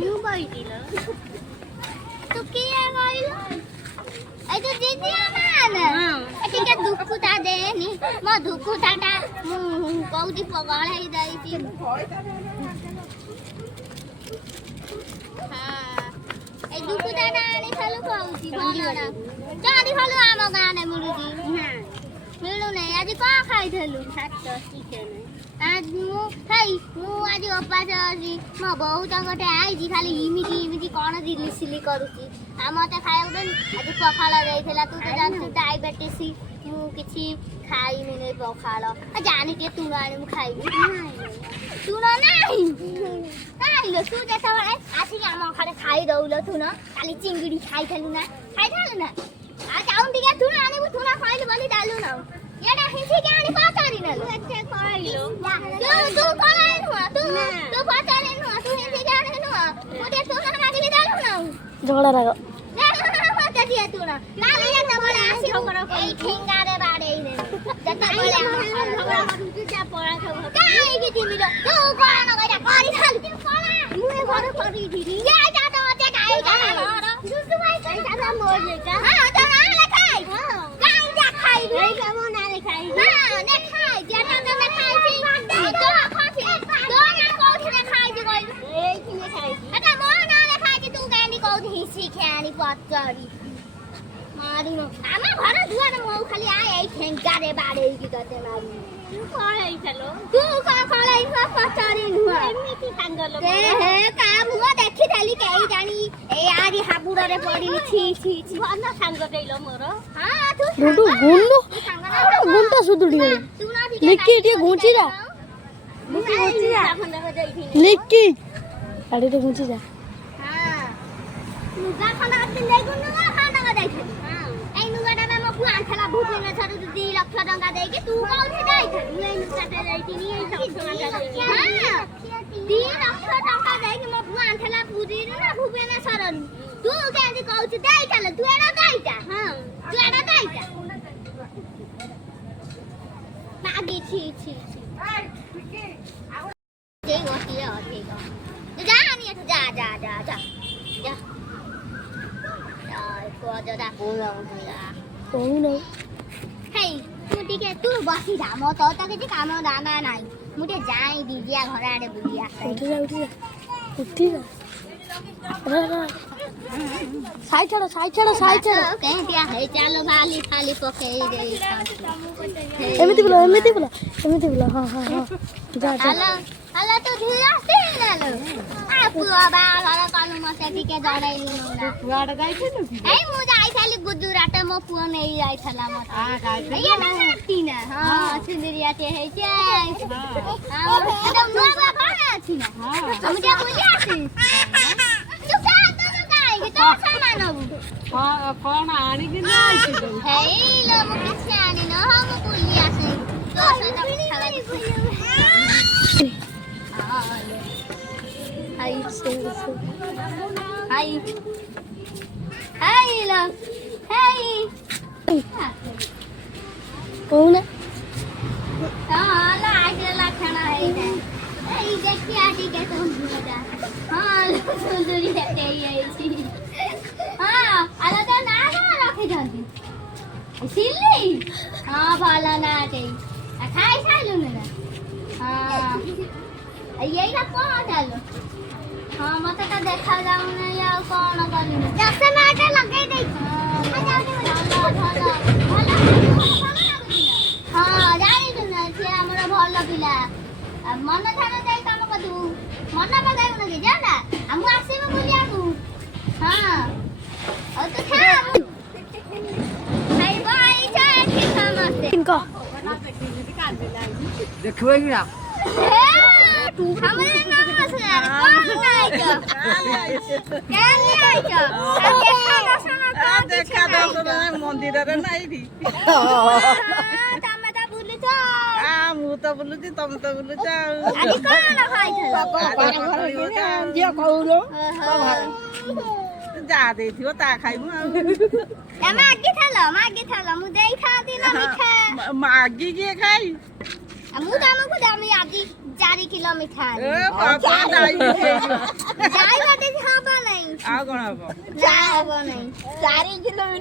ମୁଁ କହିଥିଲ ତୁ କିଏ କହିଲୁ ଏ ଯୋଉ ଦିଦି ନା ଟିକେ ଦୁଃଖୁଟା ଦେନି ମୋ ଦୁଃଖୁଟା ମୁଁ କହୁଛି ପଗଳେଇ ଦେଇଛି এই দুপুটা আনি খালু কହୁছি বলনা চারি খালু ଆମ ଗାଁରେ ମିଳୁଛି ମିଳୁନି ଆଜି କଣ ଖାଇଥିଲୁ ଭାତ ଚିକେନ ଆଜି ମୁଁ ଆଜି ଉପାସ ଅଛି ମୋ ବୋଉ ତାଙ୍କଟେ ଆଇଛି ଖାଲି ଇମିତି କଣ ଦିଲିସିଲି କରୁଛି ଆଉ ମତେ ଖାଇବାକୁ ଦେନି ଆଜି ପଖାଳ ଦେଇଥିଲା ତୁ ତ ଜାଣିଛୁ ଡାଇବେଟିସ୍ ମୁଁ କିଛି ଖାଇବିନି ପଖାଳ ଜାଣିକି ତୁଣ ଆଣି ମୁଁ ଖାଇବି ତୁଣ ନାହିଁ ନାଇଁଲୋ ତୁ ଯେତେବେଳେ ଆସିକି ଆମ ଘରେ ଖାଇ ଦଉଲ ତୁଣ କାଲି ଚିଙ୍ଗୁଡ଼ି ଖାଇଥିଲୁ ନା ଆଉ ଯାଉଁ ଟିକେ ତୁଣ ଆଣିବୁ ତୁଣ ଖାଇଲୁ ବୋଲି ଡାଲୁ ନା ଏଇଟା ହିସିକି ଆଣି ପଚାରି ନେଲୁ କହିଲୁ ତୁ କଳାଇ ନୁହଁ ତୁ ପଚାରି ନୁହଁ ତୁ ହିସିକି ଆଣି ନୁହଁ ମୁଁ ଟିକେ ତୁଣ ମାଗିକି ଡାଲୁ ନା ଝଗଡ଼ା ରାଗ ମତେ ଦିଏ ତୁଣ କାଲି ଯେତେବେଳେ ଆସିବୁ ଏଇ ଠେଙ୍ଗାରେ ବାଡ଼େଇ ନେବୁ ଯେତେବେଳେ କାହିଁକି ଯିବିଲ ତୁ କଣ କହିଲା କରିଥାଲୁ ମୁଁ ଏ ଘର କରିଥିଲି ଏଇଟା ତ ମତେ ଗାଇଟା ମୋର ଦୁଦୁ ଭାଇ ସେଇଟା ତ ମୋର ଏଇଟା ହଁ ତ ନା ଲେଖାଇ କାଇଁ দেখাই এইটা ମୋ ନା ଲେଖାଇ ହଁ ଲେଖାଇ ଯେଟା ତ ଲେଖାଇଛି ତ ଖସି ତ ନା କୋଉଠି ଲେଖାଇଛି କହିଲୁ ଏଇଠି ଲେଖାଇଛି ଏଟା ମୋ ନା ଲେଖାଇଛି ତୁ କେମିତି କୋଉଠି ଶିଖେ ଆଣି ପଚାରି ମାରୁନ ଆମ ଘର ଦୁଆର ମୋ ଖାଲି ଏଇ ଠେଙ୍ଗାରେ ବାଡ଼େଇକି ତତେ ମାରୁ ତୁ କଣ ହେଇଥିଲ ତୁ କଣ ପଚାରି ନୁହଁ ଏମିତି ସାଙ୍ଗ ଲୋକ ହେ କା ମୁଁ ଦେଖିଥିଲି କେହି ଜାଣି ଏ ଆରି ହାବୁଡ଼ରେ ପଡ଼ିନି ଛି ଭଲ ସାଙ୍ଗ ଦେଇଲ ମୋର ହଁ ତୁ ଗୁଣ୍ଡ ସୁଦୁଡ଼ି ନିକି ଟିକେ ଘୁଞ୍ଚିରା ନିକି ଗାଡ଼ିରେ ଘୁଞ୍ଚିରା ହଁ ଲୁଗା ଖଣ୍ଡ ପିନ୍ଧେଇକୁ ନୁହଁ ଖଣ୍ଡ ଦେଇଥିଲି এই নুগাটা ମୋ ପୁଅ ଆଣିଥିଲା ଭୁବନେଶ୍ୱରରୁ 2 ଲକ୍ଷ ଟଙ୍କା ଦେଇକି ତୁ କୋଉଠି ଯାଇଥିଲୁ ଏଇ নুଗାଟା ଦେଇଥିଲି ଏଇ ସବୁ ଟଙ୍କା ଦେଇକି ହଁ 2 ଲକ୍ଷ ଟଙ୍କା ଦେଇକି ମୋ ପୁଅ ଆଣିଥିଲା ପୁରୀରୁ ନା ଭୁବନେଶ୍ୱରରୁ ତୁ କେମିତି କହୁଛୁ ଦେଇଥିଲ ତୁ ଏଟା ଦେଇଟା ହଁ ତୁ ଏଟା ଦେଇଟା ମାଗି ଛି ଦେଇ ଗୋଟିଏ ଅଧିକ ଯା ଆଣି ଏଠୁ ଯା କହୁନ ହେଇ ତୁ ଟିକେ ତୁ ବସିଥା ମୋ ତ କିଛି କାମ ଦାମା ନାହିଁ ମୁଁ ଟିକେ ଯାଇ ଦିଦିଆ ଘର ଆଡ଼େ ବୁଲି ଆସେ ଉଠିବା ସାଇଡ୍ ଛାଡ଼ କେମିତିଆ ହେଇ ଚାଲ ଖାଲି ପକେଇ ଦେଇ ଏମିତି ବୁଲ ହଁ ଯା ହ୍ୟାଲୋ ତୁ ଧୀରେ ଆସିଲୁ ପୁଅ ବାହାଘର କଲୁ ମତେ ଟିକେ ଜଣେଇଲୁ କୁଆଡ଼େ ଯାଇଥିଲୁ ଏଇ ମୁଁ ଯାଇଥିଲି ଗୁଜୁରାଟ ମୋ ପୁଅ ନେଇ ଯାଇଥିଲା ମତେ ହଁ ସୁନ୍ଦରିଆଟିଏ ହେଇଛି ନୂଆ କଣ ଅଛି ନା ମୁଁ ଟିକେ ବୁଲି ଆସି କଣ ଆଣିକି ହେଇଲୋ ମୁଁ କିଛି ଆଣିନ ହଁ ମୁଁ ବୁଲି ଆସେ ତୋ ସହିତ କହୁନା ଲକ୍ଷଣ ହେଇଯାଏ ଏଇ ଦେଖିଆ ଟିକେ ସୁନ୍ଦର ହଁ ସୁନ୍ଦରୀ ହେଇଯାଇଛି ହଁ ଆଲୋ ତୋ ନାଁ କଣ ରଖିଛନ୍ତି ସିଲି ହଁ ଭଲ ନାଁଟେ ଖାଇ ସାରିଲୁନି ନା ହଁ ଏଇଟା କଣ ଚାଲୁ ହଁ ମତେ ତ ଦେଖାଯାଉନି ଆଉ କଣ କରିବି ଚଷମାଟା ଲଗେଇ ଦେଇଛି ହଁ ଜାଣିଛୁ ନା ସିଏ ଆମର ଭଲ ପିଲା ମନ ଧ୍ୟାନ ଦେଇ କାମ କରିବୁ ମନ ପକାଇବୁ କି ଯା ନା ମୁଁ ଆସିବୁ ବୁଲିବାକୁ ହଁ ଆଉ ତୁ ଖାଇବ ଆଇଛ ଏଠି ସମସ୍ତେ ଦେଖିବ କି ନା ମନ୍ଦିରରେ ନାଇଁ ମୁଁ ତ ବୁଲୁଛି ତମେ ତ ବୁଲୁଛ ଝିଅ କହୁନ ଯାହା ଦେଇଥିବ ତା ଖାଇବୁ ଆଉ ମୁଁ ଦେଇଥାନ୍ତି ନା ମିଠା ମାଗି କିଏ ଖାଇ ମୁଁ ତମକୁ ଦେମି ଆଜି 4 କିଲୋ ମିଠା ଏ ବାବା ଡାଇବେଟିସ୍ ଡାଇବେଟିସ୍ ହବ ନାହିଁ ଆଉ କଣ ହବ ନା ହବ ନାହିଁ 4 କିଲୋମିଟର